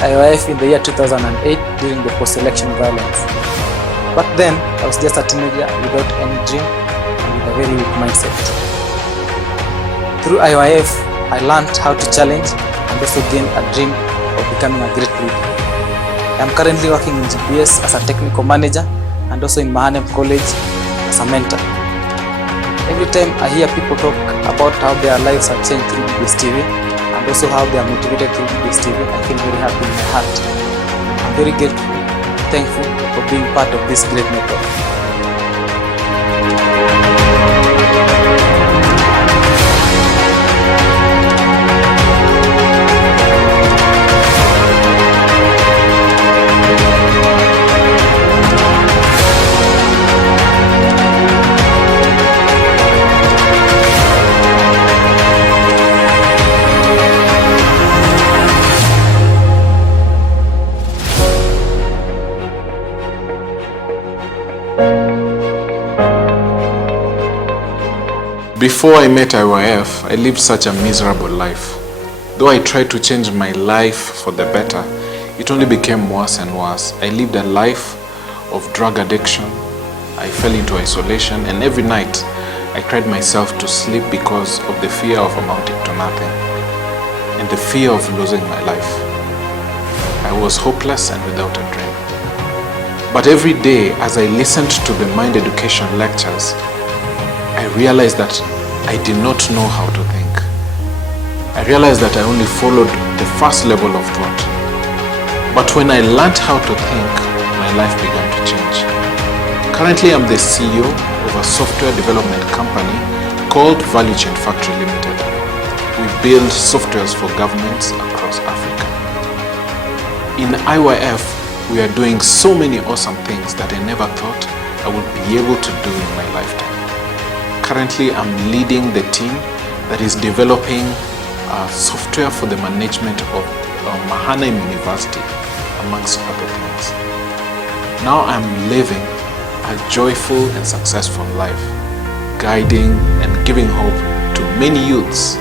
IYF in the year 2008 during the post-election violence. Back then, I was just a teenager without any dream and with a very weak mindset. Through IYF, I learned how to challenge and also gain a dream of becoming a great leader. I am currently working in GPS as a technical manager and also in Mahane College as a mentor. Every time I hear people talk about how their lives have changed through BBS TV and also how they are motivated through BBS TV, I feel very happy in my heart. I'm very grateful, thankful for being part of this great network. Before I met IYF, I lived such a miserable life. Though I tried to change my life for the better, it only became worse and worse. I lived a life of drug addiction. I fell into isolation, and every night I cried myself to sleep because of the fear of amounting to nothing and the fear of losing my life. I was hopeless and without a dream. But every day as I listened to the mind education lectures, I realized that I did not know how to think. I realized that I only followed the first level of thought. But when I learned how to think, my life began to change. Currently, I'm the CEO of a software development company called Value Chain Factory Limited. We build softwares for governments across Africa. In IYF, we are doing so many awesome things that I never thought I would be able to do in my lifetime. Currently, I'm leading the team that is developing software for the management of Mahane University, amongst other things. Now I'm living a joyful and successful life, guiding and giving hope to many youths